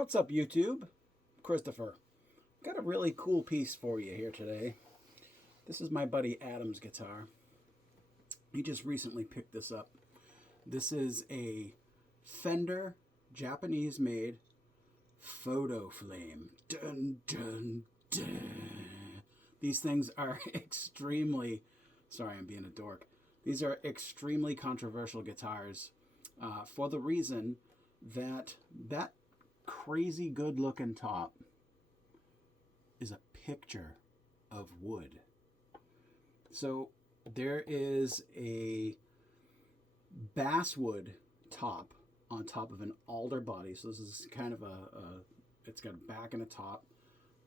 What's up, YouTube? Christopher. Got a really cool piece for you here today. This is my buddy Adam's guitar. He just recently picked this up. This is a Fender Japanese-made Foto Flame. Dun, dun, dun. These things are extremely... Sorry, I'm being a dork. These are extremely controversial guitars for the reason that crazy good-looking top is a picture of wood. So there is a basswood top on top of an alder body. So this is kind of it's got a back and a top.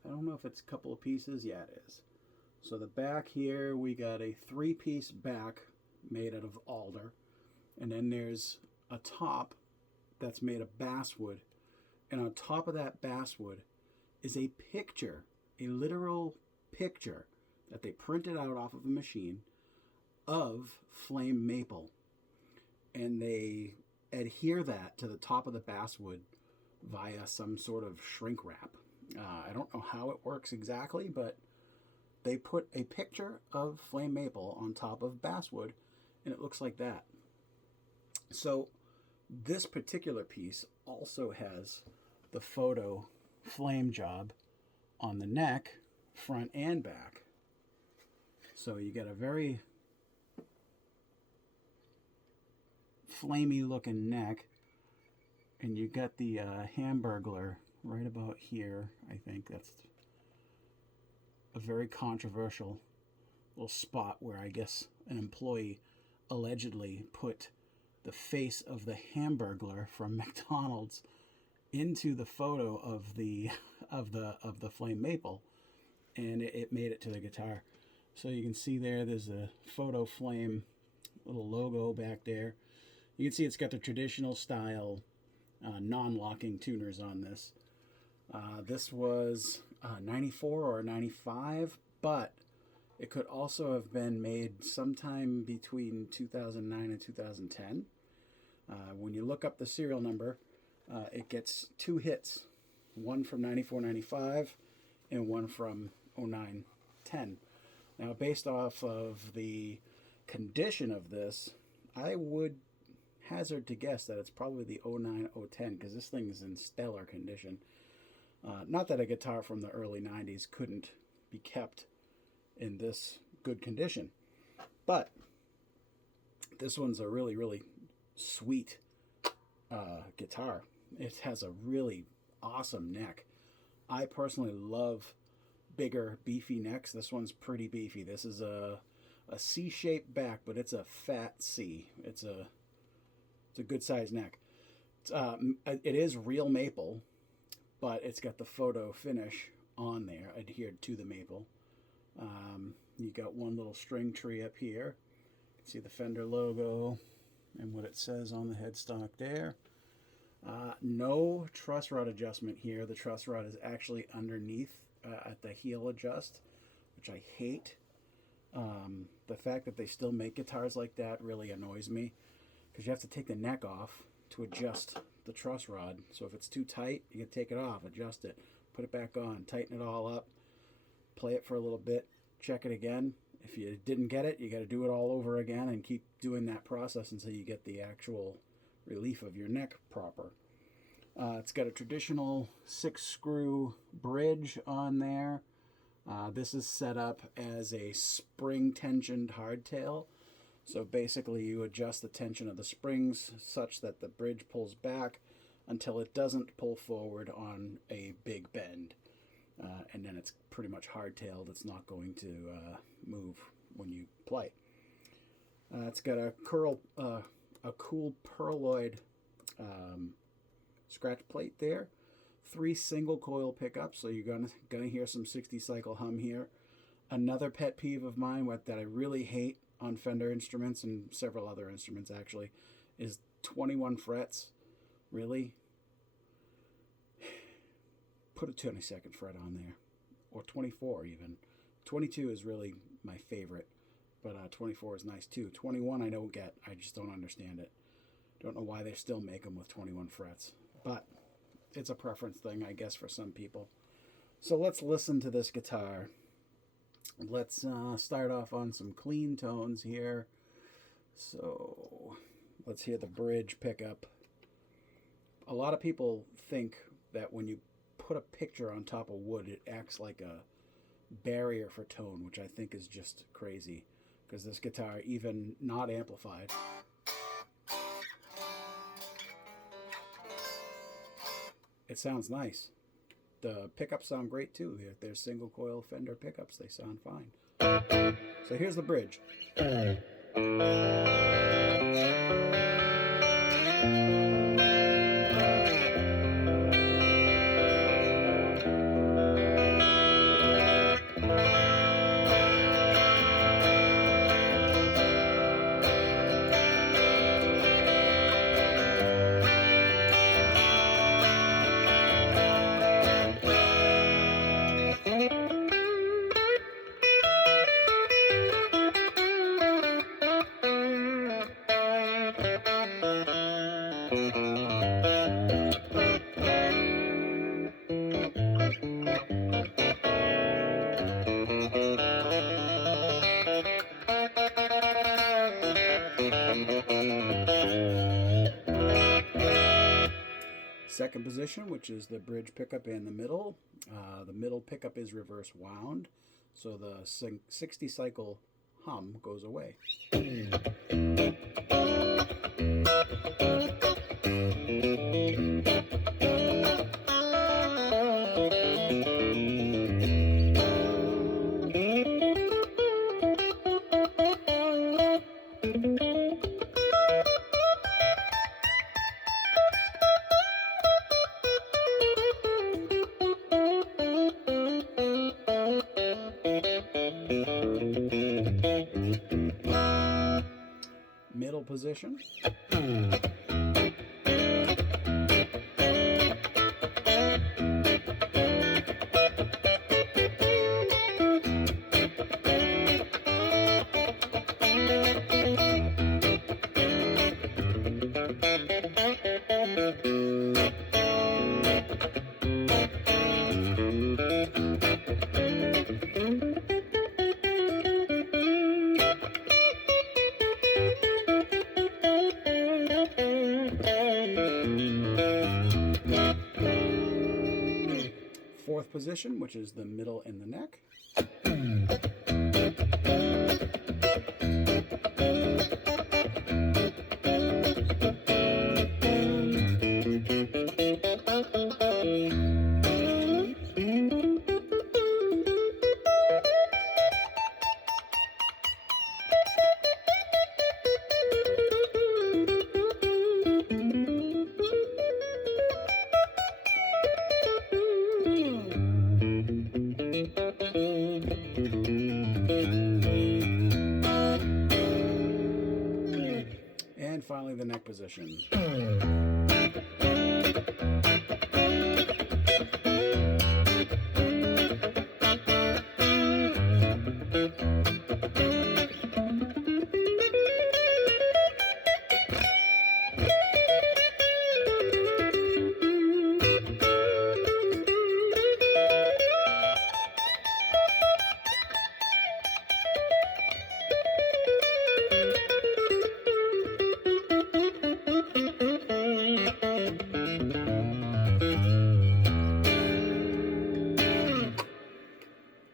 I don't know if it's a couple of pieces. Yeah, it is. So the back here, we got a 3-piece back made out of alder. And then there's a top that's made of basswood. And on top of that basswood is a picture, a literal picture that they printed out off of a machine of flame maple. And they adhere that to the top of the basswood via some sort of shrink wrap. I don't know how it works exactly, but they put a picture of flame maple on top of basswood, and it looks like that. So this particular piece also has the Foto Flame job on the neck, front and back. So you get a very flamey looking neck, and you got the Hamburglar right about here. I think that's a very controversial little spot where I guess an employee allegedly put the face of the Hamburglar from McDonald's into the photo of the flame maple, and it made it to the guitar. So you can see there's a Foto Flame little logo back there. You can see it's got the traditional style non-locking tuners on this. This was 94 or 95, but it could also have been made sometime between 2009 and 2010. When you look up the serial number, it gets 2 hits, one from 94-95 and one from 09-10. Now, based off of the condition of this, I would hazard to guess that it's probably the 09-10 because this thing is in stellar condition. Not that a guitar from the early 90s couldn't be kept in this good condition, but this one's a really, really sweet guitar. It has a really awesome neck. I personally love bigger, beefy necks. This one's pretty beefy. This is a C-shaped back, but it's a fat C. It's a good sized neck. It is real maple, but it's got the photo finish on there, adhered to the maple. You got one little string tree up here. You can see the Fender logo and what it says on the headstock there. No truss rod adjustment here. The truss rod is actually underneath at the heel adjust, which I hate. The fact that they still make guitars like that really annoys me, because you have to take the neck off to adjust the truss rod. So if it's too tight, you can take it off, adjust it, put it back on, tighten it all up, play it for a little bit, check it again. If you didn't get it, you got to do it all over again and keep doing that process until you get the actual relief of your neck proper. It's got a traditional 6-screw bridge on there. This is set up as a spring tensioned hardtail. So basically you adjust the tension of the springs such that the bridge pulls back until it doesn't pull forward on a big bend. And then it's pretty much hardtailed. It's not going to move when you play. It's got a cool pearloid scratch plate there. 3 single coil pickups, so you're gonna hear some 60 cycle hum here. Another pet peeve of mine that I really hate on Fender instruments and several other instruments actually is 21 frets. Really? Put a 22nd fret on there, or 24 even. 22 is really my favorite, but 24 is nice too. 21 I don't get. I just don't understand it. Don't know why they still make them with 21 frets, but it's a preference thing, I guess, for some people. So let's listen to this guitar. Let's start off on some clean tones here. So let's hear the bridge pickup. A lot of people think that when you put a picture on top of wood, it acts like a barrier for tone, which I think is just crazy, because this guitar, even not amplified, it sounds nice. The pickups sound great too. They're single coil Fender pickups. They sound fine. So here's the bridge. Second position, which is the bridge pickup in the middle. The middle pickup is reverse wound, so the 60 cycle hum goes away. Middle position. Fourth position, which is the middle in the neck. And finally, the neck position.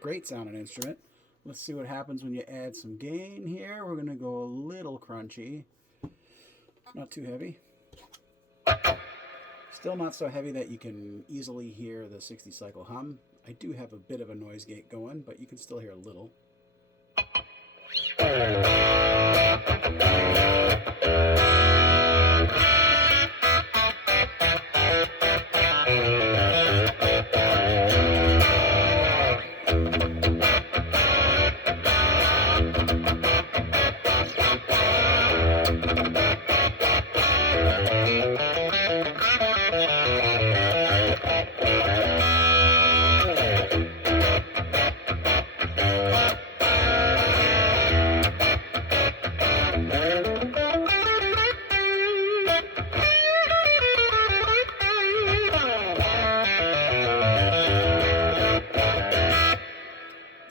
Great sounding instrument. Let's see what happens when you add some gain here. We're going to go a little crunchy. Not too heavy. Still not so heavy that you can easily hear the 60 cycle hum. I do have a bit of a noise gate going, but you can still hear a little.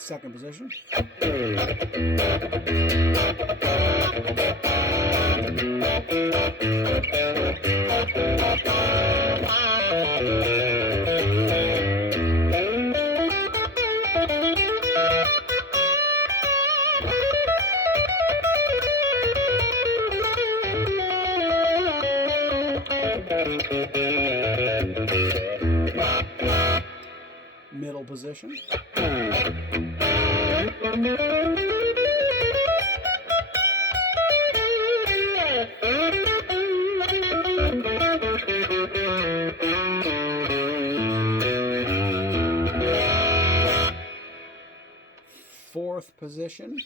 Second position. Middle position. Fourth position.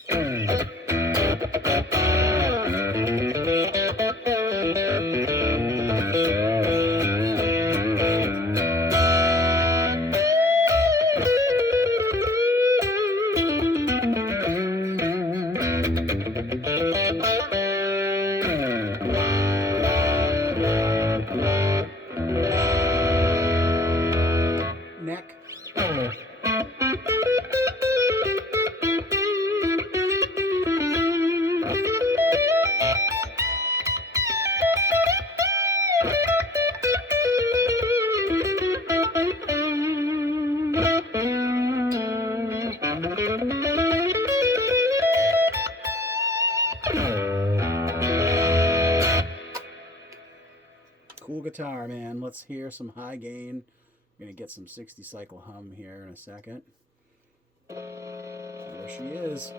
Neck. Cool guitar, man. Let's hear some high gain. I'm going to get some 60 cycle hum here in a second. There she is.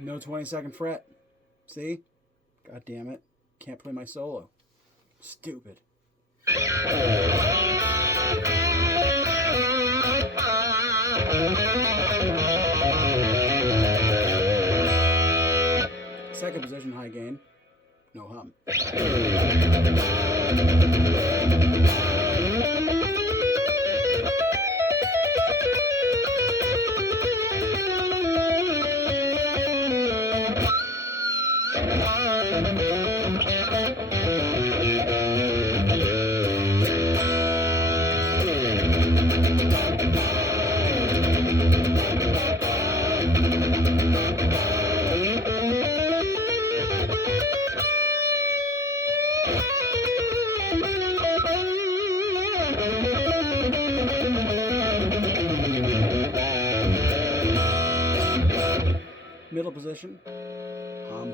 No 22nd fret. See? God damn it. Can't play my solo. Stupid. Second position, high gain. No hum. Middle position. Hum.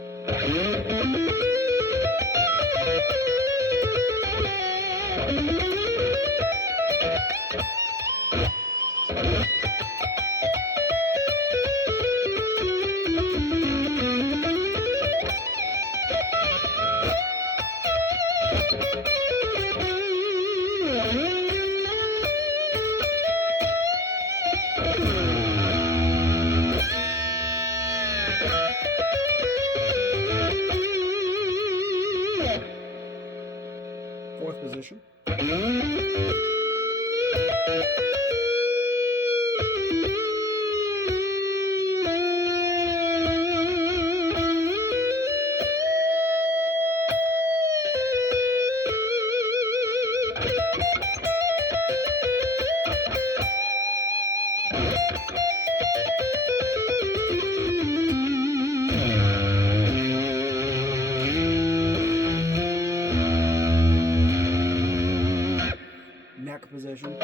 Neck position.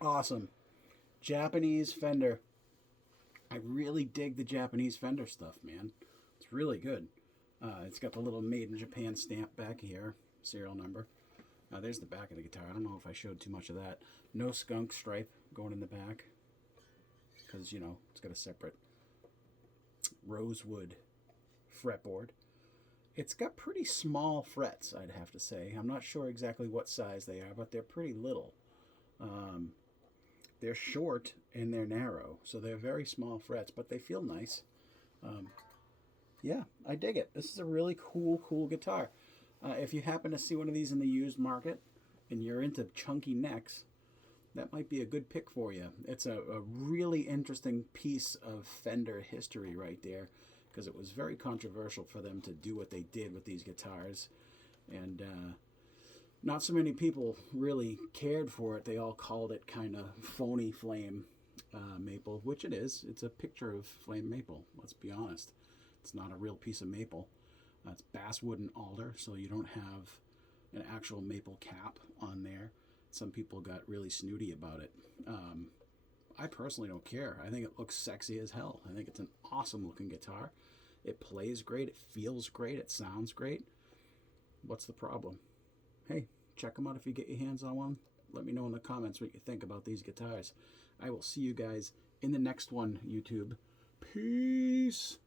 Awesome. Japanese Fender. I really dig the Japanese Fender stuff, man. It's really good. It's got the little Made in Japan stamp back here, serial number. There's the back of the guitar. I don't know if I showed too much of that. No skunk stripe going in the back because, you know, it's got a separate rosewood fretboard. It's got pretty small frets, I'd have to say. I'm not sure exactly what size they are, but they're pretty little. They're short and they're narrow, so they're very small frets, but they feel nice. Yeah, I dig it. This is a really cool guitar. If you happen to see one of these in the used market and you're into chunky necks, that might be a good pick for you. It's a really interesting piece of Fender history right there, because it was very controversial for them to do what they did with these guitars. And not so many people really cared for it. They all called it kind of phony flame maple, which it is. It's a picture of flame maple, let's be honest. It's not a real piece of maple. It's basswood and alder, so you don't have an actual maple cap on there. Some people got really snooty about it. I personally don't care. I think it looks sexy as hell. I think it's an awesome looking guitar. It plays great. It feels great. It sounds great. What's the problem? Hey, check them out if you get your hands on one. Let me know in the comments what you think about these guitars. I will see you guys in the next one, YouTube. Peace.